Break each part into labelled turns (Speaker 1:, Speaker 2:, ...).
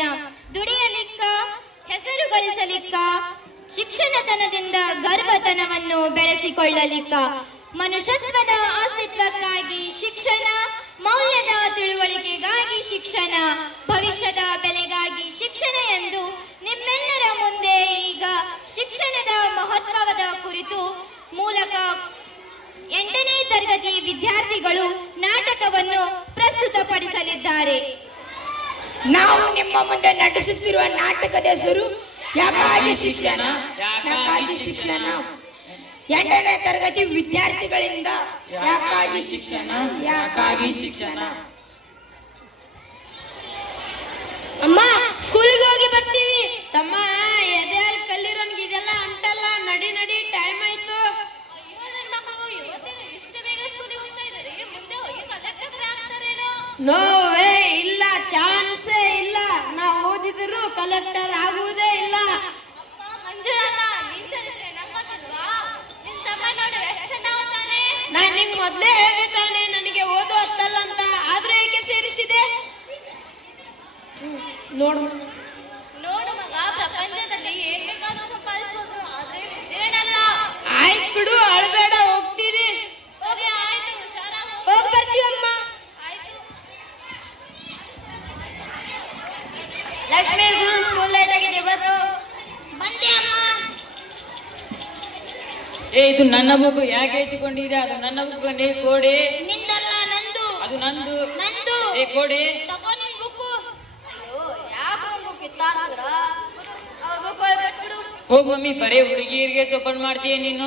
Speaker 1: ಶಿಕ್ಷಣ ದುಡಿಯಲಿಕ್ಕ ಹೆಸರು ಗಳಿಸಲಿಕ್ಕ ಶಿಕ್ಷಣತನದಿಂದ ಗರ್ಭತನವನ್ನು ಬೆಳೆಸಿಕೊಳ್ಳಲಿಕ್ಕ. ಮನುಷ್ಯತ್ವದ ಅಸ್ತಿತ್ವಕ್ಕಾಗಿ ಶಿಕ್ಷಣ, ಮೌಲ್ಯದ ತಿಳುವಳಿಕೆಗಾಗಿ ಶಿಕ್ಷಣ, ಭವಿಷ್ಯದ ಬೆಲೆಗಾಗಿ ಶಿಕ್ಷಣ ಎಂದು ನಿಮ್ಮೆಲ್ಲರ ಮುಂದೆ ಈಗ ಶಿಕ್ಷಣದ ಮಹತ್ವದ ಕುರಿತು ಮೂಲಕ ಎಂಟನೇ ತರಗತಿ ವಿದ್ಯಾರ್ಥಿಗಳು ನಾಟಕವನ್ನು ಪ್ರಸ್ತುತಪಡಿಸಲಿದ್ದಾರೆ.
Speaker 2: ನಾವು ನಿಮ್ಮ ಮುಂದೆ ನಟಿಸುತ್ತಿರುವ ನಾಟಕದ ಹೆಸರು ಯಾಕಾಗಿ ಶಿಕ್ಷಣ? ಯಾಕಾಗಿ ಶಿಕ್ಷಣ? ಎಂಟನೇ ತರಗತಿ ವಿದ್ಯಾರ್ಥಿಗಳಿಂದ ಯಾಕಾಗಿ ಶಿಕ್ಷಣ? ಯಾಕಾಗಿ ಶಿಕ್ಷಣ?
Speaker 1: ಅಮ್ಮ ಸ್ಕೂಲ್ಗೆ ಹೋಗಿ ಬರ್ತೀವಿ.
Speaker 2: ತಮ್ಮ ಎದೆಯಲ್ಲಿ ಕಲ್ಲಿರೋನ್ಗೆ ಇದೆಲ್ಲ ಅಂಟಲ್ಲ. ನಡಿ ನಡಿ ಟೈಮ್ ಆಯ್ತು. ನೋ ಕಲೆಕ್ಟರ್ ಆಗುವುದೇ ಇಲ್ಲ. ನಾನು ನಿಂಗೆ ಮೊದಲೇ ಹೇಳಿದ್ದಾನೆ ನನಗೆ ಓದು ಹತ್ತಲ್ಲ ಅಂತ. ಆದ್ರೆ ಏಕೆ ಸೇರಿಸಿದೆ? ನೋಡು.
Speaker 3: ಏ ಇದು ನನ್ನ ಬುಕ್ ಯಾಕೆ ಎತ್ತಿಕೊಂಡಿದೆ ಅದು ನನ್ನ ಬುಕ್ ನೀ ಕೊಡಿ.
Speaker 1: ನಿಂದಲ್ಲ ನಂದು.
Speaker 3: ಅದು ನಂದು.
Speaker 1: ನಂದು.
Speaker 3: ಏ ಕೊಡಿ.
Speaker 1: ತಗೋ ನಿನ್ ಯಾಕೆ ಬುಕ್
Speaker 3: ಹೋಗ್ ಮಮ್ಮಿ ಬರೇ ಹುಡುಗಿಯರಿಗೆ ಸೊಪ್ಪನ್ ಮಾಡ್ತೀಯ ನೀನು?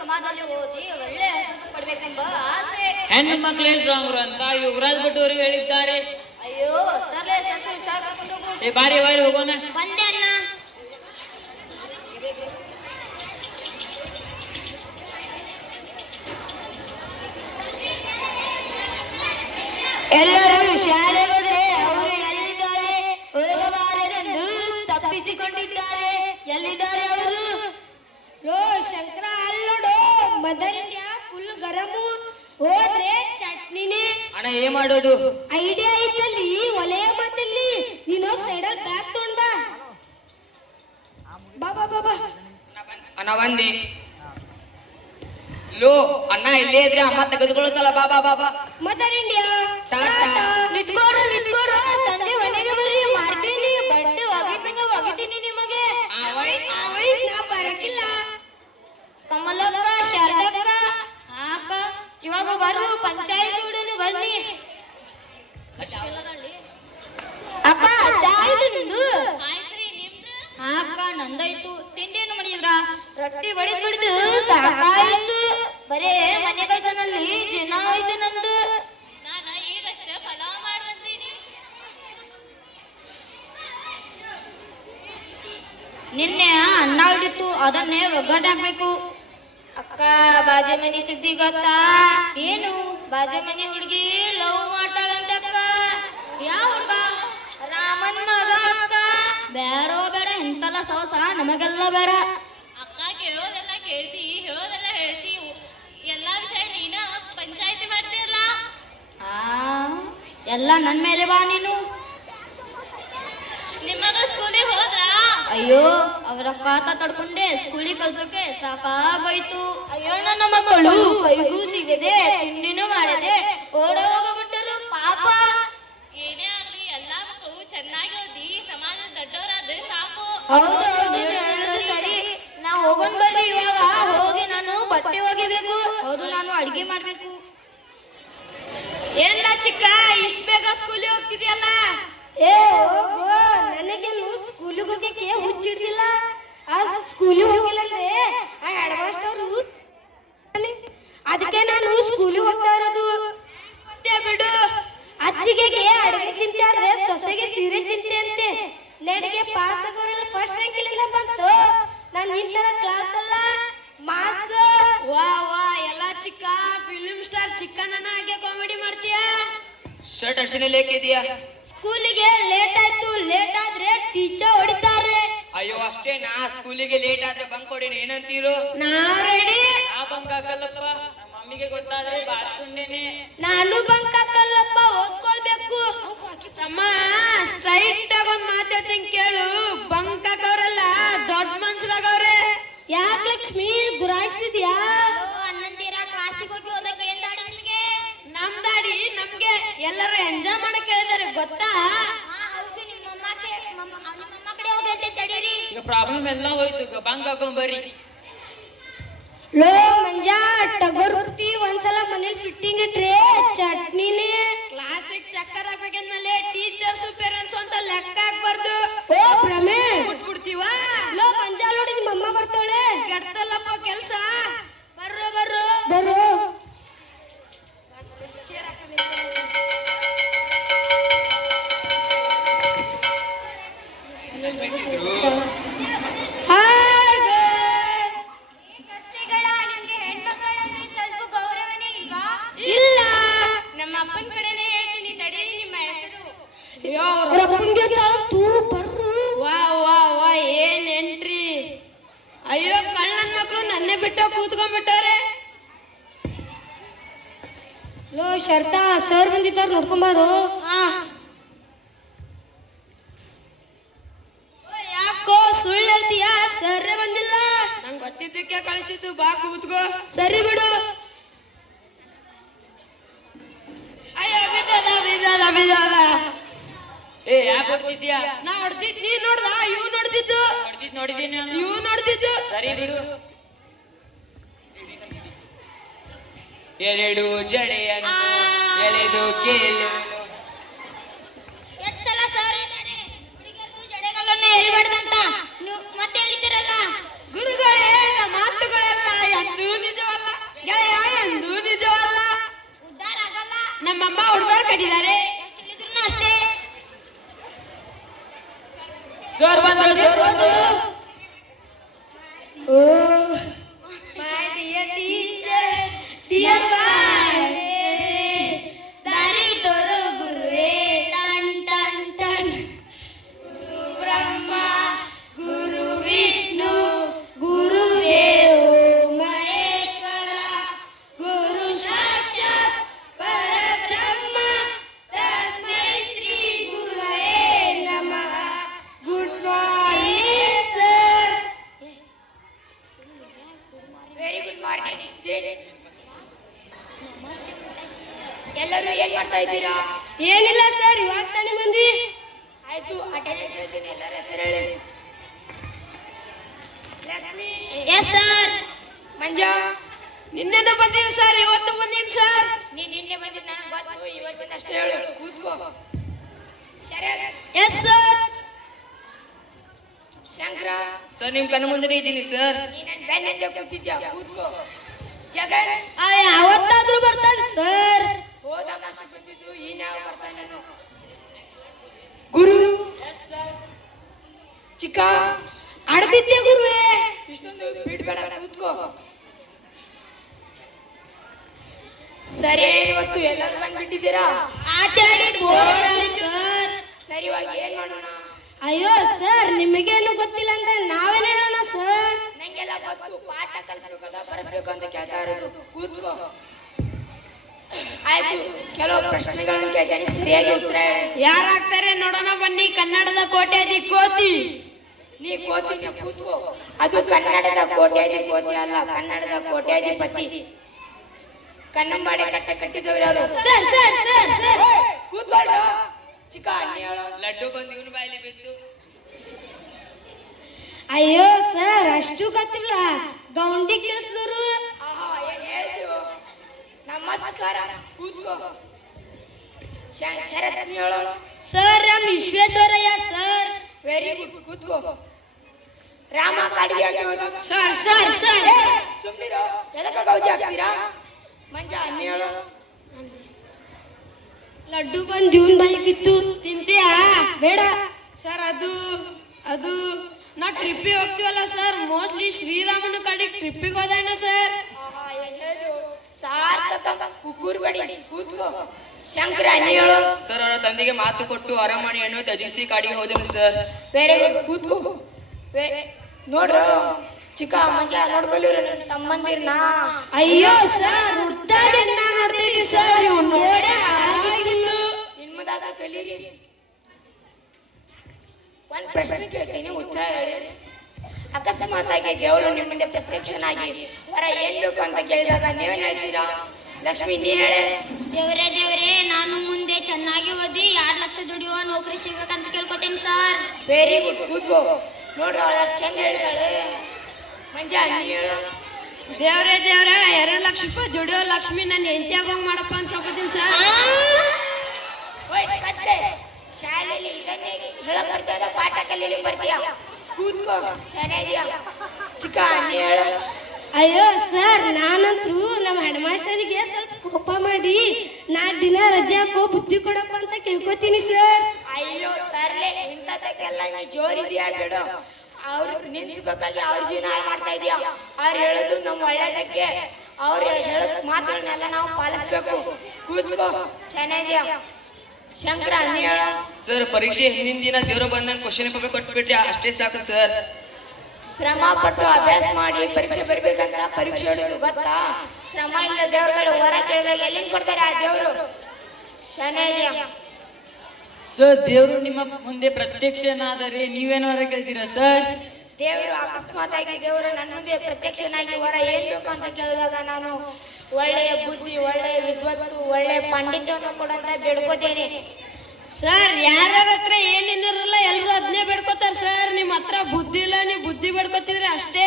Speaker 1: ಸಮಾಜದಲ್ಲಿ ಓದಿ ಒಳ್ಳೆ ಹೆಸರು ಪಡ್ಬೇಕೆಂಬ ಆಸೆ.
Speaker 3: ಹೆಣ್ಣು ಸ್ಟ್ರಾಂಗ್ರು ಅಂತ ಯುವರಾಜ್ ಭಟ್ ಅವರು ಹೇಳಿದ್ದಾರೆ.
Speaker 1: ಅಯ್ಯೋ ತರಲೆ ಹೆಸರು ಶಾಕ್
Speaker 3: ಏ ಬಾರಿ ಬಾರಿ ಹೋಗೋಣ.
Speaker 1: ಬಂದೆ ಅಣ್ಣ.
Speaker 2: ಗರಮು ಹೋದ್ರೆ ಚಟ್ನಿನೇ.
Speaker 3: ಅಣ್ಣ ಏನ್ ಮಾಡೋದು?
Speaker 2: ಐಡಿಯಾ ಐತಲ್ಲಿ ಒಲೆಯ ಮಾತಲ್ಲಿ. ನೀನ್ ಸೈಡ್ ಅಲ್ಲಿ ಬ್ಯಾಗ್ ತಗೊಂಡ್ ಬಾ. ಬಾ ಬಾ ಬಾ ಬಾ.
Speaker 3: ಅಣ್ಣ ಬಂದಿ ಲೋ ಅಣ್ಣ ಇಲ್ಲೇ ಇದ್ರೆ ಅಮ್ಮ ತೆಗೆದುಕೊಳ್ಳುತ್ತಲ್ಲ. ಬಾ ಬಾ
Speaker 2: ಮದರ್ ಇಂಡಿಯಾ.
Speaker 3: ಟಾಟಾ.
Speaker 1: ಪಂಚಾಯತ್ ಹುಡುನು ಬನ್ನಿ. ಅಪ್ಪ ಚಾ ಆಯ್ತು ನಿಂದು ಅಕ್ಕ ನಂದಾಯ್ತು. ತಿಂಡೇನು ಮಾಡಿದ್ರ ರೊಟ್ಟಿ ಬಡಿದ್ ಬಿಡ್ದು ಸಾಕಾಯ್ತು. ಬರೇ ಮನೆ ಕೈತನಲ್ಲಿ ದಿನ ಆಯ್ತು ನಂದು. ನಾನು ಈಗಷ್ಟೇ ಪಲಾವ್ ಮಾಡಿ ಬಂದೀನಿ ನಿನ್ನೆ ಅನ್ನ ಉಳಿತು ಅದನ್ನೇ ಒಗ್ಗರಣೆ ಅಕ್ಕ ಬಾಜು ಮನಿ ಸುದ್ದಿ ಗೊತ್ತಾ? ಏನು? ಬಾಜು ಮನೆ ಹುಡುಗಿ ಲವ್ ಮಾಡ್ತಾಳಂತ ಅಕ್ಕ ಯಾವ ಹುಡುಗ? ರಾಮನ್ ಮಗ ಅಕ್ಕ. ಬೇಡೋ ಬೇಡ ಇಂತೆಲ್ಲ ಸವಸ ನಮಗೆಲ್ಲ ಬೇಡ. ಅಕ್ಕ ಕೇಳೋದೆಲ್ಲ ಕೇಳ್ತಿ ಹೇಳೋದೆಲ್ಲ ಹೇಳ್ತಿ. ಎಲ್ಲ ವಿಷಯ ನೀನ ಪಂಚಾಯತಿ ಮಾಡ್ತಿರಲ್ಲ ಎಲ್ಲ ನನ್ ಮೇಲೆ ಬಾ ನೀನು. ನಿಮ್ಮಗ ಸ್ಕೂಲಿಗೆ ಹೋದ್ರಾ? ಅಯ್ಯೋ ಅವರ ಪಾತ ತಡ್ಕೊಂಡೆ ಸ್ಕೂಲಿಗೆ ಕಲ್ಸೋಕೆ ಸಾಕಾಗೋಯ್ತು. ಅಯ್ಯೋ ನನ್ನ ಮಕ್ಕಳು ಕೈಗೂ ಸಿಗದೆ ತಿಂಡಿನೂ ಮಾಡದೆ ಓಡ ಹೋಗಬಿಟ್ಟರು ಪಾಪ. ಏನೇ ಆಗ್ಲಿ ಎಲ್ಲಾ ಮಕ್ಕಳು ಚೆನ್ನಾಗಿ ಓದಿ ಸಮಾಜ ದೊಡ್ಡವರಾದ್ರೆ ಸಾಕು. ಸರಿ. ನಾ ಹೋಗೋಣ ಬರ್ರಿ ಇವಾಗ. ಹೋಗಿ ನಾನು ಬಟ್ಟೆ ಒಗಿಬೇಕು. ಹೌದು ನಾನು ಅಡಿಗೆ ಮಾಡ್ಬೇಕು. ಏನ್ಲ ಚಿಕ್ಕ ಇಷ್ಟ ಬೇಗ ಸ್ಕೂಲಿಗೆ ಹೋಗ್ತಿದ್ಯಲ್ಲ?
Speaker 2: ಏ ಹೋಗು. ನನಗೇನು ಸ್ಕೂಲಿಗೆ ಹೋಗಕ್ಕೆ ಹುಚ್ಚಿಡ್ತಿಲ್ಲ ಆ ಸ್ಕೂಲಿಗೆ ಹೋಗಿಲ್ಲ ಅಂದ್ರೆ ಆ ಹೆಡ್ ಮಾಸ್ಟರು ಅದಕ್ಕೆ ನಾನು ಸ್ಕೂಲಿಗೆ ಹೋಗ್ತಾ ಇರೋದು. ಮತ್ತೆ ಬಿಡು. ಅತ್ತಿಗೆಗೆ ಅಡುಗೆ ಚಿಂತೆ ಆದ್ರೆ ಸೊಸೆಗೆ ಸೀರೆ ಚಿಂತೆ ಅಂತೆ. ನಡಿಗೆ ಪಾಸ್ ಆಗೋರೆಲ್ಲ ಫಸ್ಟ್ ರ್ಯಾಂಕ್ ಇಲ್ಲ ಬಂತು. ನಾನು ಇಂತರ ಕ್ಲಾಸ್ ಅಲ್ಲ. ಮಾಸ್
Speaker 1: ವಾ ವಾ ಎಲ್ಲ ಚಿಕ್ಕ ಫಿಲ್ಮ್ ಸ್ಟಾರ್ ಚಿಕ್ಕಣ್ಣನ ಹಾಗೆ ಕಾಮಿಡಿ ಮಾಡ್ತೀಯಾ?
Speaker 3: ಶರ್ಟ್ ಅರ್ಶಿನಲ್ಲಿ ಹೇಗಿದೆಯಾ
Speaker 2: ಸ್ಕೂಲಿಗೆ ಲೇಟ್ ಆಯ್ತು ಲೇಟ್ ಆದ್ರೆ ಟೀಚರ್ ಹೊಡಿತಾರೆ.
Speaker 3: ಅಯ್ಯೋ ಅಷ್ಟೇ ನಾ ಸ್ಕೂಲಿಗೆ ಲೇಟ್ ಆದ್ರೆ ಬಂಕ್ ಕೊಡಿನಿ ಏನಂತೀರು?
Speaker 2: ನಾ ರೆಡಿ
Speaker 3: ಆ ಬಂಕ್ ಹಾಕಲ್ಲಪ್ಪ ನಮ್ಮ ಮಮ್ಮಿಗೆ ಗೊತ್ತಾದ್ರೆ
Speaker 2: ನಾನು ಬಂಕ್ ಹಾಕಲ್ಲಪ್ಪ ಓದ್ಕೊಳ್ಬೇಕು. ತಮ್ಮ ಸ್ಟ್ರೈಟ್ ಆಗಿ ಒಂದ್ ಮಾತಾಡ್ತೀನಿ ಕೇಳು. ಬಂಕ್ ಹಾಕವ್ರಲ್ಲ ದೊಡ್ಡ ಮನ್ಸರಾಗವ್ರೆ ಯಾಕೆ ಲಕ್ಷ್ಮಿ ಗುರಾಯಿಸ್ತಿದ್ಯಾ?
Speaker 4: ನಮ್ಗೆ
Speaker 2: ಎಲ್ಲರೂ ಎಂಜಾಯ್ ಮಾಡಕ್ ಕೇಳಿದಾರೆ ಗೊತ್ತಾ?
Speaker 5: ಈಗ ಪ್ರಾಬ್ಲಮ್ ಎಲ್ಲ ಹೋಯ್ತು ಈಗ ಬಂಕ್ ಹಾಕೊಂಡ್ ಬರ್ರಿ.
Speaker 2: ಲೋ ಮಂಜ ಟಗರುತ್ತಿ ಒಂದ್ಸಲ ಮನೇಲಿ ಫಿಟ್ಟಿಂಗ್ ಇಟ್ರೆ ಚಟ್ನಿನೇ. ಕ್ಲಾಸಿಗೆ ಚಕ್ಕರ್ ಹಾಕ್ಬೇಕಂದ್ಮೇಲೆ ಟೀಚರ್ಸ್ ಪೇರೆಂಟ್ಸ್ ಅಂತ ಲೆಕ್ಕ ಹಾಕ್ಬಾರ್ದು. ಓ ಪ್ರಮೇ ಬಿಟ್ಬಿಡ್ತೀವ ಲೋ ಮಂಜ ನೋಡಿ ನಿಮ್ಮ ಅಮ್ಮ ಬರ್ತಾಳೆ. ಗಡ್ತಲ್ಲಪ್ಪ ಕೆಲ್ಸ. ಬರ್ರೋ ಬರ್ರೋ. ಬರ್ರೋ. ಸರಿ ಬಿಡು. ಅಯ್ಯೋ ಬಿದ್ದದ ಬಿದ್ದದ ಬಿದ್ದದ.
Speaker 5: ಏ ಯಾಕೆ ಹೊಡ್ತಿದ್ಯಾ
Speaker 2: ನಾ ಹೊಡ್ದಿದ್ ನೀ ನೋಡ್ದ? ಇವ್ ನೋಡ್ದಿದ್ದು
Speaker 5: ಹೊಡ್ದಿದ್ ನೋಡಿದೀನಿ.
Speaker 2: ಇವ್ ನೋಡ್ದಿದ್ದು
Speaker 5: ಸರಿ ಬಿಡು. ಎರಡು ಜಡೆಯನ್ನು ಎಳೆದು ಕೇಳು
Speaker 4: ಸಲ ಸರ್ ಜಡೆಗಳನ್ನು ಹೇಳ್ಬಾರ್ದಂತ. ಮತ್ತೆ ಹೇಳಿದ್ದೀರಲ್ಲ?
Speaker 2: ಗುರುಗಳೇ ಎಂದೂ ನಿಜವಲ್ಲ? ಗೆಳೆಯ ಎಂದೂ ನಿಜವಲ್ಲ?
Speaker 4: ಉದ್ಧಾರ ಆಗಲ್ಲ
Speaker 2: ನಮ್ಮಮ್ಮ ಹುಡುಗರು ಕಟ್ಟಿದ್ದಾರೆ.
Speaker 4: ಅಷ್ಟೇ
Speaker 5: ಸರ್ ಬಂದ್ರು ಸರ್ ಬಂದ್ರು.
Speaker 2: ಓ. ಸರ್
Speaker 5: ನಿಮ್ ಕಣ್ಣು ಮುಂದೆ ಇದ್ದೀನಿ ಸರ್.
Speaker 2: ಯಾವತ್ತಾದ್ರೂ ಬರ್ತಾನೆ ಸರ್.
Speaker 4: ಹೋದ ಮಾಸ ಬಂದಿದ್ದು ಈ ಯಾವ ಬರ್ತಾನೆ
Speaker 2: ಗುರು. ಚಿಕ್ಕ. ಅಡ್ಬಿದ್ದೆ ಗುರುವೇ.
Speaker 4: ಇಷ್ಟೊಂದು ಬಿಡ್ಬೇಡ ಕೂತ್ಕೋ. ಸರಿ ಇವತ್ತು ಎಲ್ಲರೂ ಬಂದ್ಬಿಟ್ಟಿದ್ದೀರಾ? ಆಚಾರಿ ಸರಿವಾಗಿ ಏನ್ ಮಾಡೋಣ?
Speaker 2: ಅಯ್ಯೋ ಸರ್ ನಿಮಗೇನು ಗೊತ್ತಿಲ್ಲ ಅಂದ್ರೆ ನಾವೇನ್
Speaker 4: ಆಯ್ತು. ಕೆಲವು ಪ್ರಶ್ನೆಗಳನ್ನು ಕೇಳ್ತೇನೆ. ಸರಿಯಾಗಿ ಉತ್ತರ ಹೇಳು.
Speaker 2: ಯಾರಾಗ್ತಾರೆ ನೋಡೋಣ ಬನ್ನಿ ಕನ್ನಡದ ಕೋಟೆ ಅದಿ ಕೋತಿ.
Speaker 4: ನೀ ಕೋತಿ ನೀ ಕೂತ್ಕೋ. ಅದು ಕನ್ನಡದ ಕೋತಿ ಅಲ್ಲ ಕನ್ನಡದ ಕೋಟ್ಯಾಧಿಪತಿ. ಕನ್ನಂಬಾಡಿ ಕಟ್ಟ ಕಟ್ಟಿದವರು ಯಾರು? ಕೂತ್ಕೊಳ್ಳು. ಚಿಕ್ಕ
Speaker 5: ಲಡ್ಡು ಬಂದು ಇವನು ಬಾಯಲ್ಲಿ ಬಿದ್ದು.
Speaker 2: ಅಯ್ಯೋ ಸರ್ ಅಷ್ಟು ಗೊತ್ತಿಲ್ಲ. ಗೌಂಡಿ ಕೆಲಸದವರು?
Speaker 4: ನಮಸ್ಕಾರ ಕೂತ್ಕೋ ಶ- ಶರತ್ ನೀ ಹೇಳು
Speaker 2: sir M Visvesvaraya sir
Speaker 4: very good ಕೂತ್ಕೋ ರಾಮ ಕಾಡಿಗೆ ಯಾಕೆ ಹೋದ?
Speaker 2: ಸರ್ ಸರ್ ಸರ್
Speaker 4: ಸುಮ್ನಿರು ಎದಕ್ಕೆ ಗೌಜಿ ಹಾಕ್ತೀರಾ ಮಂಜ ನೀ ಹೇಳು
Speaker 2: ಲಡ್ಡು ಬಂದು ಇವನ್ ಬಾಯಿ ಬಿತ್ತು ತಿಂತೀಯಾ ಬೇಡ ಸರ್ ಅದು ಅದು ನಾ ಟ್ರಿಪ್ಪಿಗೆ ಹೋಗ್ತೀವಲ್ಲ ಸರ್ ಮೋಸ್ಟ್ಲಿ ಶ್ರೀರಾಮನ ಕಡೆಗೆ ಟ್ರಿಪ್ಪಿಗೆ ಹೋದಣ್ಣ ಸರ್
Speaker 4: ಆಹಾ, ಏನ್ ಹೇಳ್ದು? ಸಾರ್ಥಕ ಕುಕ್ಕೂರ್ ಬಡಿ ಕೂತ್ಕೋ. ಶಂಕರ ಹೇಳು.
Speaker 5: ಸರ್ ಅವರ ತಂದೆಗೆ ಮಾತು ಕೊಟ್ಟು ಅರಮನೆಯನ್ನು ತ್ಯಜಿಸಿ ಕಾಡಿಗೆ ಹೋದನು ಸರ್.
Speaker 4: ಬೇರೆ ಕೂತ್ಕೋ. ನೋಡ್ರು ಚಿಕ್ಕ ಮಂಜ ನೋಡ್ಕೊಳ್ಳಿರ ತಮ್ಮಂದಿರ್ನ.
Speaker 2: ಅಯ್ಯೋ ಸರ್ ಹುಡ್ದಾಡಿಂದ ನೋಡ್ತೀನಿ ಸರ್. ಇವ್ ನೋಡೇ ಆಗಿಲ್ಲ.
Speaker 4: ನಿಮ್ಮದಾಗ ಕಲೀರಿ. ಒಂದ್ ಪ್ರಶ್ನೆ ಕೇಳ್ತೀನಿ ಉತ್ತರ ಹೇಳಿ. ಅಕಸ್ಮಾತ್ ಆಗಿ ದೇವರು ನಿಮ್ಮ ಮುಂದೆ ಪ್ರತ್ಯಕ್ಷನಾಗಿ. ವರ ಏನ್ ಅಂತ ಕೇಳಿದಾಗ ನೀವೇನು ಹೇಳ್ತೀರಾ? ಲಕ್ಷ್ಮಿ ನೀ ಹೇಳೆ.
Speaker 1: ದೇವರೇ ದೇವರೇ ನಾನು ಮುಂದೆ ಚೆನ್ನಾಗಿ ಓದಿ ಎರಡ್ ಲಕ್ಷ ದುಡಿಯುವ ನೌಕರಿ ಸಿಗ್ಬೇಕಂತ ಕೇಳ್ಕೊತೇನೆ ಸರ್.
Speaker 4: ವೆರಿ ಗುಡ್ ಕೂತ್ಕೋ. ನೋಡ್ರಿ ಅವಳು ಅಷ್ಟು ಚಂದ ಹೇಳ್ತಾಳೆ ಮಂಜ ನೀ ಹೇಳು.
Speaker 2: ದೇವ್ರೇ ದೇವ್ರ ಎರಡು ಲಕ್ಷ ರೂಪಾಯಿ ದುಡಿಯೋ ಲಕ್ಷ್ಮಿ ನನ್ನ ಹೆಂಡತಿ ಆಗೋಂಗ್ ಮಾಡಪ್ಪ ಅಂತ ಕೇಳ್ಕೊತೀನಿ ಸರ್.
Speaker 4: ಓಯ್ ಕತ್ತೆ. ಶಾಲೆಯಲ್ಲಿ ಇದನ್ನೇ ಹೇಳಕ್ ಬರ್ತೀಯ ಪಾಠ ಕಲೀಲಿ ಬರ್ತೀಯ? ಕೂತ್ಕೋ ಚೆನ್ನಾಗಿದ್ಯಾ ಚಿಕ್ಕ ನೀ ಹೇಳು
Speaker 2: ಅಯ್ಯೋ ಸರ್, ನಾನಂತರೂ ನಮ್ಮ ಹೆಡ್ ಮಾಸ್ಟರಿಗೆ ಸ್ವಲ್ಪ ಕೋಪ ಮಾಡಿ ನಾಲ್ಕು ದಿನ ರಜೆ ಹಾಕೋ ಬುದ್ಧಿ ಕೊಡಪ್ಪ ಅಂತ ಕೇಳ್ಕೊತೀನಿ ಸರ್.
Speaker 4: ಅಯ್ಯೋ, ತರ್ಲೆ ಇಂಥದಕ್ಕೆಲ್ಲ ಜೋರಿದ್ಯಾ ಬಿಡು. ಅವ್ರು ನಿನ್ಸ್ಬೇಕಲ್ಲಿ ಅವ್ರ ಜೀವನ ಮಾಡ್ತಾ ಇದೀಯಾ? ಅವ್ರು ಹೇಳೋದು ನಮ್ಮ ಒಳ್ಳೇದಕ್ಕೆ. ಅವ್ರು ಹೇಳೋ ಮಾತುಗಳನ್ನೆಲ್ಲ ನಾವು ಪಾಲಿಸ್ಬೇಕು. ಕೂತ್ಕೋ, ಚೆನ್ನಾಗಿದ್ಯಾ? ಶಂಕರ ಹೇಳು
Speaker 5: ಸರ್ ಪರೀಕ್ಷೆ ಹಿಂದಿನ ದಿನ ದೇವ್ರ ಬಂದಂಗ ಕ್ವಶನ್ ಪೇಪರ್ ಕೊಟ್ಬಿಟ್ಟೆ ಅಷ್ಟೇ ಸಾಕು ಸರ್.
Speaker 4: ಶ್ರಮ ಪಟ್ಟು ಅಭ್ಯಾಸ ಮಾಡಿ ಪರೀಕ್ಷೆ ಬರ್ಬೇಕಂತ ಪರೀಕ್ಷೆ ಹೊಡೆದು ಗೊತ್ತಾ? ಶ್ರಮ ಇಲ್ಲ ದೇವರುಗಳು ಹೊರ ಕೇಳಿದಾಗ ಎಲ್ಲಿಂದ ಕೊಡ್ತಾರೆ ಆ ದೇವರು? ಶನೇಯ
Speaker 3: ಸರ್ ದೇವರು ನಿಮ್ಮ ಮುಂದೆ ಪ್ರತ್ಯಕ್ಷನಾದರೆ ನೀವೇನು ವರ ಕೇಳ್ತೀರಾ ಸರ್?
Speaker 4: ದೇವರು ಅಕಸ್ಮಾತ್ ಆಗಿ ದೇವರು ನನ್ನ ಮುಂದೆ ಪ್ರತ್ಯಕ್ಷನಾಗಿ ಹೊರ ಏನ್ ಬೇಕು ಅಂತ ಕೇಳಿದಾಗ ನಾನು ಒಳ್ಳೆಯ ಬುದ್ಧಿ ಒಳ್ಳೆಯ ವಿದ್ವತ್ತು ಒಳ್ಳೆಯ ಪಾಂಡಿತ್ಯವನ್ನು ಕೊಡಂತ ಬೇಡ್ಕೋತೇನೆ.
Speaker 2: ಸರ್ ಯಾರ ಹತ್ರ ಏನೇನಿರಲ್ಲ ಎಲ್ಲರೂ ಅದನ್ನೇ ಬೇಡ್ಕೋತಾರ ಸರ್ ನಿಮ್ಮ ಹತ್ರ ಬುದ್ಧಿ ಇಲ್ಲ ನೀವು ಬುದ್ಧಿ ಬೇಡ್ಕೋತಿದ್ರೆ ಅಷ್ಟೇ?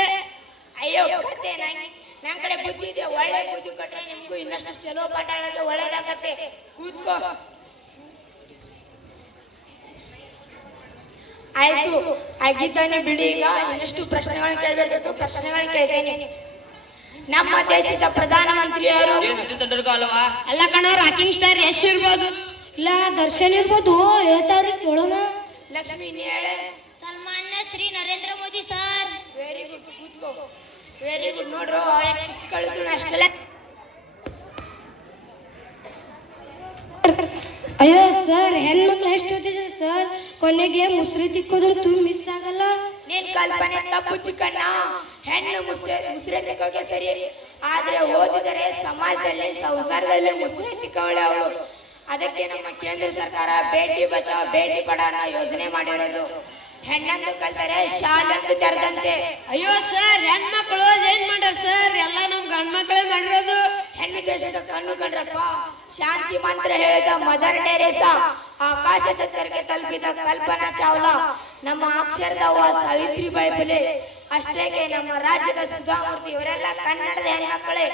Speaker 4: ಅಯ್ಯೋ ಕತೆ ನನ್ನ ಕಡೆ ಬುದ್ಧಿ ಇದೆ ಒಳ್ಳೆ ಬುದ್ಧಿ ಕೊಟ್ರೆ ನಿಮ್ಗೂ ಇನ್ನಷ್ಟು ಚಲೋ ಪಾಠ ಆಡೋದು ಒಳ್ಳೇದಾಗತ್ತೆ. ಕೂತ್ಕೋ. ಆಯ್ತು ಆಗಿದ್ದಾನೆ ಬಿಡಿ ಈಗ ಇನ್ನಷ್ಟು ಪ್ರಶ್ನೆಗಳನ್ನ ಕೇಳಬೇಕಿತ್ತು ಪ್ರಶ್ನೆಗಳನ್ನ ಕೇಳ್ತೇನೆ. ನಮ್ಮ ದೇಶದ ಪ್ರಧಾನಮಂತ್ರಿಯವರು.
Speaker 2: ಅಲ್ಲ ಕಣೋ ರಾಕಿಂಗ್ ಸ್ಟಾರ್ ಯಶ್ ಇರ್ಬೋದು. ಇಲ್ಲ ದರ್ಶನ್ ಇರ್ಬೋದು. ಹೇಳ್ತಾರೆ ಕೇಳೋಣ.
Speaker 4: ಲಕ್ಷ್ಮಿ ಹೇಳೆ?
Speaker 1: ಸನ್ಮಾನ್ಯ Shri Narendra Modi sir.
Speaker 4: Very good ಕೂತ್ಕೋ. ವೆರಿ ಗುಡ್ ನೋಡ್ರು ಅವಳೆ ಕಳೆದು ಅಷ್ಟೆಲ್ಲ.
Speaker 2: ಅಯ್ಯೋ ಸರ್ ಹೆಣ್ಮಕ್ಳು ಎಷ್ಟು ಓದಿದೆ ಸರ್? ಕೊನೆಗೆ ಮುಸ್ರಿ ತಿಕ್ಕೋದಂತೂ ಮಿಸ್ ಆಗಲ್ಲ.
Speaker 4: ನೀನ್ ಕಲ್ಪನೆ ತಪ್ಪು ಚಿಕ್ಕಣ್ಣ ಹೆಣ್ಣು ಮುಸ್ರೆ ಸರಿ. ಆದ್ರೆ ಓದಿದರೆ ಸಮಾಜದಲ್ಲಿ ಸಂಸಾರದಲ್ಲಿ ಮುಸ್ರೆ ತಿಕ್ಕವಳೆ ಅವಳು. ಅದಕ್ಕೆ ನಮ್ಮ ಕೇಂದ್ರ ಸರ್ಕಾರ ಬೇಟಿ ಬಚಾವ್ ಬೇಟಿ ಪಢಾನ ಯೋಜನೆ ಮಾಡಿರೋದು. ಹೆಣ್ಣಂದು ಕಲ್ತರೆ ಶಾಲೆಂದು ತೆರೆದಂತೆ.
Speaker 2: ಅಯ್ಯೋ ಸರ್ ಹೆಣ್ಮಕ್ಳು ಏನ್ ಮಾಡ್ಯಾರ ಸರ್? ಎಲ್ಲ ನಮ್ ಗಂಡ್ ಮಕ್ಳೇ ಮಾಡಿರೋದು.
Speaker 4: ಹೆಣ್ಣು ದೇಶದ ಕಣ್ಣು ಕಂಡ್ರಪ್ಪ? ಶಾಂತಿ ಮಂತ್ರ ಹೇಳಿದ ಮದರ್ ಟೆರೇಸಾ ಆಕಾಶ ಚತ್ತರಿಗೆ ತಲುಪಿದ ಕಲ್ಪನಾ ಚಾವ್ಲಾ, ನಮ್ಮ ಅಕ್ಷರದ ಸಾವಿತ್ರಿ ಫುಲೆ ಅಷ್ಟೇಗೆ ನಮ್ಮ ರಾಜ್ಯದ ಸುಧಾಮೂರ್ತಿ ಇವರೆಲ್ಲ ಕನ್ನಡದ ಹೆಣ್ಮಕ್ಕಳೇ,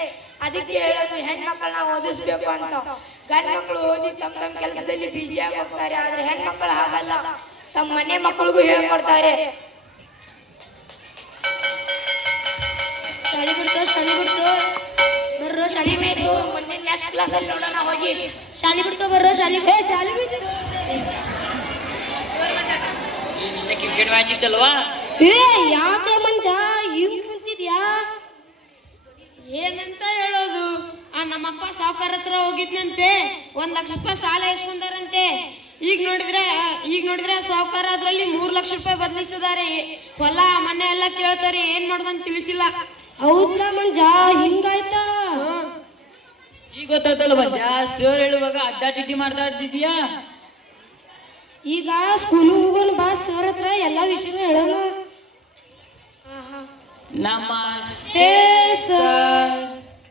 Speaker 4: ಅದಕ್ಕೆ ಹೇಳೋದು ಹೆಣ್ಮಕ್ಕಳನ್ನ ಓದಿಸ್ಬೇಕು ಅಂತ. ಗಂಡ್ಮಕ್ಳು ಓದಿ ತಮ್ಮ ತಮ್ಮ ಕೆಲಸದಲ್ಲಿ ಬಿಜಿ ಆಗಿ ಹೋಗ್ತಾರೆ, ಆದ್ರೆ ಹೆಣ್ಮಕ್ಳು ಹಾಗಲ್ಲ. ತಮ್ಮ ಮನೆ ಮಕ್ಕಳಿಗೂ ಹೇಳ್ಕೊಡ್ತಾರೆ.
Speaker 2: ಶಾಲಿ ಬಿಡ್ತು ಶಾಲಿ ಬಿಡ್ತು ಬರ್ರೋ
Speaker 4: ನೆಕ್ಸ್ಟ್ ಕ್ಲಾಸಲ್ಲಿ ನೋಡೋಣ ಹೋಗಿ.
Speaker 2: ಶಾಲಿ ಬಿಡ್ತೋ ಬರ್ರೋ ಶಾಲಿ ಏ ಶಾಲಿ
Speaker 5: ಕ್ರಿಕೆಟ್ ಮ್ಯಾಚ್ ಇತ್ತಲ್ವಾ?
Speaker 2: ಏ ಯಾಕೆ ಮಂಜ ಹಿಂಗ್ ಕುಂತಿದ್ಯಾ? ಏನಂತ ಹೇಳೋದು? ಆ ನಮ್ಮಪ್ಪ ಸಾವುಕಾರ ಹತ್ರ ಹೋಗಿದ್ನಂತೆ. ಒಂದ್ ಲಕ್ಷ ರೂಪಾಯಿ ಸಾಲ ಇಸ್ಕೊಂಡಾರಂತೆ ಈಗ ನೋಡಿದ್ರೆ ಈಗ ನೋಡಿದ್ರೆ ಸಾವುಕಾರ ಅದ್ರಲ್ಲಿ ಮೂರ್ ಲಕ್ಷ ರೂಪಾಯಿ ಬದಲಿಸಿದ್ದಾರೆ ಹೊಲ ಮನೆ ಎಲ್ಲ ಕೇಳ್ತಾರೆ ಏನ್ ನೋಡ್ದಂತ ತಿಳಿತಿಲ್ಲ. ಹೌದಾ ಮಂಜ? ಹಿಂಗಾಯ್ತಾ?
Speaker 3: ಈಗ ಗೊತ್ತಾಯ್ತಲ್ಲ ಸರ್ ಹೇಳುವಾಗ ಅಡ್ಡಾಟಿಟಿ ಇರ್ತಿದ್ಯಾ
Speaker 2: ಈಗ ಸ್ಕೂಲ್ ಹೋಗೋಣ ಬಾ ಸರ್ ಹತ್ರ ಎಲ್ಲ ವಿಷಯನೂ ಹೇಳೋಣ.
Speaker 3: ನಮಸ್ತೆ
Speaker 2: ಸರ್.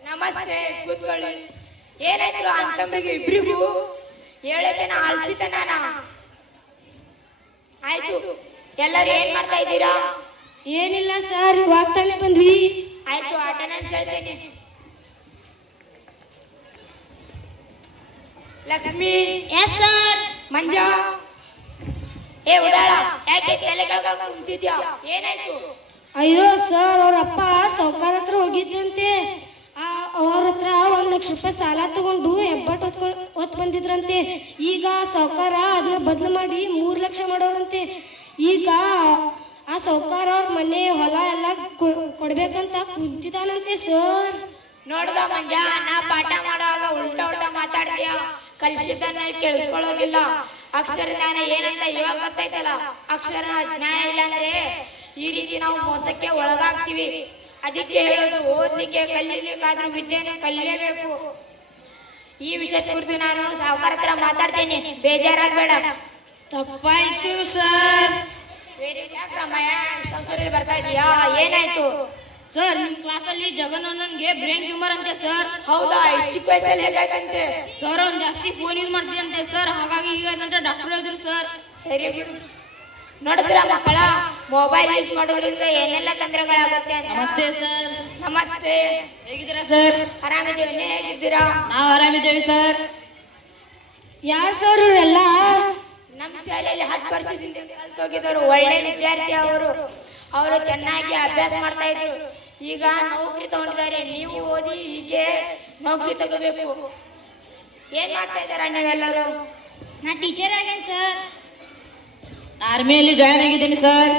Speaker 4: ನಮಸ್ತೆ ಕೂತ್ಕೊಳ್ಳಿ. ಏನಾಯ್ತು ಅಂತಂಬಿಗೆ ಇಬ್ರಿಗೂ? ಹೇಳಕ್ಕೆ ಆಲ್ಸಿತನ ಆಯ್ತು. ಎಲ್ಲರೂ ಏನ್ ಮಾಡ್ತಾ ಇದ್ದೀರಾ?
Speaker 2: ಏನಿಲ್ಲ ಸರ್ ಇವಾಗ ತಾನೇ ಬಂದ್ವಿ.
Speaker 4: ಆಯ್ತು ಅಟೆಂಡೆನ್ಸ್ ಹೇಳ್ತೇನೆ. Lakshmi
Speaker 1: yes sir
Speaker 4: Manja. ಏ ಉಡಾಳ ಯಾಕೆ ತಲೆ ಕುಂತಿದ್ಯಾ? ಏನಾಯ್ತು?
Speaker 2: ಅಯ್ಯೋ ಸರ್ ಅವ್ರ ಅಪ್ಪ ಸಾವ್ಕಾರ ಹತ್ರ ಹೋಗಿದ್ದಂತೆ ಆ ಅವ್ರ ಹತ್ರ ಒಂದ್ ಲಕ್ಷ ರೂಪಾಯಿ ಸಾಲ ತಗೊಂಡು ಹೆಬ್ಬಟ್ ಹೊತ್ಕೊಂಡ್ ಹೊತ್ ಬಂದಿದ್ರಂತೆ. ಈಗ ಸಾವ್ಕಾರ ಅದನ್ನ ಬದಲು ಮಾಡಿ ಮೂರ್ ಲಕ್ಷ ಮಾಡೋರಂತೆ. ಈಗ ಆ ಸಾವ್ಕಾರ ಅವ್ರ ಮನೆ ಹೊಲ ಎಲ್ಲ ಕೊಡ್ಬೇಕಂತ ಕುಂತಿದಾನಂತೆ ಸರ್.
Speaker 4: ನೋಡ್ದ ಮಂಜ ನಾ ಪಾಠ ಮಾಡುವಾಗ ಉಲ್ಟಾ ಉಲ್ಟಾ ಮಾತಾಡ್ತೀಯ? ಕಲಿಸಿದ್ದನ್ನ ಕೇಳಿಸ್ಕೊಳ್ಳೋದಿಲ್ಲ ಅಕ್ಷರ ಜ್ಞಾನ ಏನಂತ ಇವಾಗ ಗೊತ್ತಾಯ್ತಲ್ಲ? ಅಕ್ಷರ ಜ್ಞಾನ ಇಲ್ಲ ಅಂದ್ರೆ ಈ ರೀತಿ ನಾವು ಮೋಸಕ್ಕೆ ಒಳಗಾಗ್ತೀವಿ. ಅದಕ್ಕೆ ಹೇಳೋದು ಓದ್ಲಿಕ್ಕೆ ಕಲಿಯಲಿಕ್ಕಾದ್ರೂ ವಿದ್ಯೆಯನ್ನು ಕಲಿಯಲೇಬೇಕು ಈ ವಿಷಯ ಕುರಿತು ನಾನು ಸಾವುಕಾರ ಹತ್ರ ಮಾತಾಡ್ತೇನೆ. ಬೇಜಾರಾಗ್ಬೇಡ.
Speaker 2: ತಪ್ಪಾಯ್ತು ಸರ್.
Speaker 4: ಬರ್ತಾ ಇದೀಯಾ? ಏನಾಯ್ತು?
Speaker 1: ಸರ್ ನಿಮ್ ಕ್ಲಾಸಲ್ಲಿ ಅನ್ನನ್ಗೆ ಬ್ರೈನ್ ಟ್ಯೂಮರ್ ಅಂತೆ ಸರ್
Speaker 4: ಹೌದಾ? ಚಿಕ್ಕ ವಯಸ್ಸಲ್ಲಿ ಹೇಗಾಯ್ತಂತೆ?
Speaker 1: ಸರ್ ಅವ್ನು ಜಾಸ್ತಿ ಫೋನ್ ಯೂಸ್ ಮಾಡ್ತೀಯಂತೆ ಸರ್ ಹಾಗಾಗಿ ಈಗ ಅಂತ ಡಾಕ್ಟರ್ ಹೇಳಿದ್ರು ಸರ್
Speaker 4: ಸರಿ ಬಿಡು. ನೋಡಿದ್ರ ಮಕ್ಕಳ? ಮೊಬೈಲ್ ಯೂಸ್ ಮಾಡೋದ್ರಿಂದ ಏನೆಲ್ಲ ತೊಂದರೆಗಳಾಗುತ್ತೆ ಅಂತ.
Speaker 3: ನಮಸ್ತೆ ಸರ್
Speaker 4: ನಮಸ್ತೆ.
Speaker 3: ಹೇಗಿದ್ದೀರಾ ಸರ್
Speaker 4: ಆರಾಮಿದ್ದೀವಿ ನೀ ಹೇಗಿದ್ದೀರಾ?
Speaker 3: ನಾವು ಆರಾಮಿದ್ದೇವೆ ಸರ್
Speaker 2: ಯಾರು ಸರ್ ಇವರೆಲ್ಲ?
Speaker 4: ನಮ್ಮ ಶಾಲೆಯಲ್ಲಿ ಹತ್ತು ವರ್ಷದಿಂದ ಕಲ್ತೋಗಿದ್ದವರು ಒಳ್ಳೆ ವಿದ್ಯಾರ್ಥಿ ಅವರು. ಅವರು ಚೆನ್ನಾಗಿ ಅಭ್ಯಾಸ ಮಾಡ್ತಾ ಇದ್ರು. ಈಗ ನೌಕರಿ ತಗೊಂಡಿದ್ದಾರೆ ನೀವು ಓದಿ ಹೀಗೆ ನೌಕರಿ ತಗೋಬೇಕು ಏನ್ ಮಾಡ್ತಾ ಇದ್ದಾರೆ ನೀವೆಲ್ಲರೂ?
Speaker 1: ನಾ ಟೀಚರ್ ಆಗೇನ್ ಸರ್
Speaker 3: ಆರ್ಮಿಯಲ್ಲಿ ಜಾಯ್ನ್ ಆಗಿದ್ದೀನಿ ಸರ್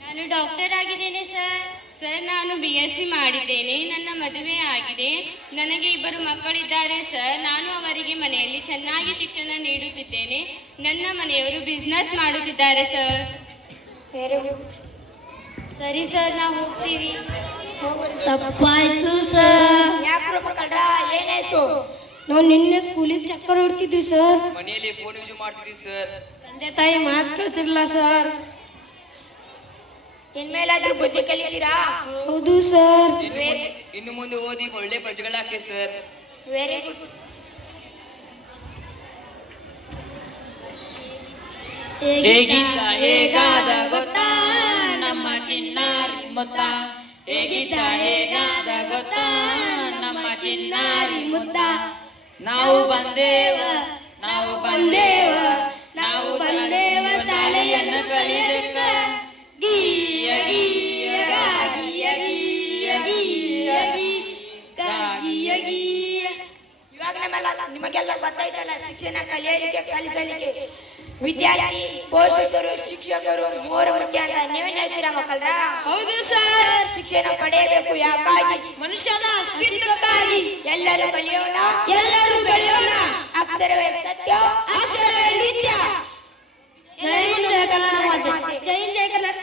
Speaker 1: ನಾನು ಡಾಕ್ಟರ್ ಆಗಿದ್ದೇನೆ ಸರ್ ಸರ್ ನಾನು ಬಿ ಎಸ್ ಸಿ ಮಾಡಿದ್ದೇನೆ ನನ್ನ ಮದುವೆ ಆಗಿದೆ. ನನಗೆ ಇಬ್ಬರು ಮಕ್ಕಳಿದ್ದಾರೆ ಸರ್ ನಾನು ಅವರಿಗೆ ಮನೆಯಲ್ಲಿ ಚೆನ್ನಾಗಿ ಶಿಕ್ಷಣ ನೀಡುತ್ತಿದ್ದೇನೆ. ನನ್ನ ಮನೆಯವರು ಬಿಸ್ನೆಸ್ ಮಾಡುತ್ತಿದ್ದಾರೆ ಸರ್ ಸರಿ ಸರ್ ನಾವು ಹೋಗ್ತೀವಿ.
Speaker 2: ತಪ್ಪಾಯ್ತು ಸರ್.
Speaker 4: ಯಾಕ್ರು ಮಕ್ಕಳ್ರ ಏನಾಯ್ತು?
Speaker 2: ನಾವು ನಿನ್ನೆ ಸ್ಕೂಲಿಗೆ ಚಕ್ಕರ್ ಹೊಡ್ತಿದ್ವಿ ಸರ್.
Speaker 5: ಮನೆಯಲ್ಲಿ ಫೋನ್ ಯೂಸ್ ಮಾಡ್ತಿದ್ವಿ ಸರ್.
Speaker 2: ತಂದೆ ತಾಯಿ ಮಾತು ಕೇಳ್ತಿರ್ಲಿಲ್ಲ ಸರ್.
Speaker 4: ಇನ್ಮೇಲಾದ್ರೂ ಬುದ್ಧಿ ಕಲಿತೀರಾ?
Speaker 2: ಹೌದು ಸರ್.
Speaker 5: ಇನ್ನು ಮುಂದೆ ಓದಿ ಒಳ್ಳೆ ಪ್ರಜೆಗಳಾಗ್ತೀವಿ ಸರ್.
Speaker 4: ವೆರಿ ಗುಡ್
Speaker 3: ಹೇಗಿಲ್ಲ ಹೇಗಾದ ಗೊತ್ತಾ? ನಮ್ಮ ಕಿನ್ನಾರಿ ಮುತ್ತ. ಹೇಗಿದ್ದ ಹೇಗಾದ ಗೊತ್ತಾ? ನಮ್ಮ ಕಿನ್ನಾರಿ ಮುತ್ತ. ನಾವು ಬಂದೇವ ನಾವು ಬಂದೇವ ನಾವು ಬಂದೇವ ಶಾಲೆಯನ್ನು ಕಲಿದಕ್ಕ ಗೀಯ ಗೀಯ ಗೀಯ ಗೀಯ ಗೀಯ ಗೀಯ.
Speaker 4: ಇವಾಗ ನಮ್ಮೆಲ್ಲ ನಿಮಗೆಲ್ಲ ಗೊತ್ತಾಯ್ತಲ್ಲ, ಶಿಕ್ಷಣ ಕಲಿಯಲಿಕ್ಕೆ, ಕಲಿಸಲಿಕ್ಕೆ. ವಿದ್ಯಾರ್ಥಿ ಪೋಷಕರು ಶಿಕ್ಷಕರು ಮೂವರು ಮುಖ್ಯ ಅಂತ ನೀವೇ ಹೇಳ್ತೀರಾ ಮಕ್ಕಳ
Speaker 1: ಹೌದು ಸರ್.
Speaker 4: ಶಿಕ್ಷಣ ಪಡೆಯಬೇಕು ಯಾಕಾಗಿ?
Speaker 1: ಮನುಷ್ಯನ ಅಸ್ತಿತ್ವಕ್ಕಾಗಿ.
Speaker 4: ಎಲ್ಲರೂ ಕಲಿಯೋಣ
Speaker 1: ಎಲ್ಲರೂ
Speaker 2: ಬೆಳೆಯೋಣ.
Speaker 4: ಅಕ್ಷರವೇ ಸತ್ಯ.
Speaker 2: ಅಕ್ಷರವೇ ನಿತ್ಯ.
Speaker 6: ಜೈ ಹಿಂದ ಕನ್ನಡ
Speaker 4: ಮಾತೆ.
Speaker 2: ಜೈ ಹಿಂದ ಕನ್ನಡ.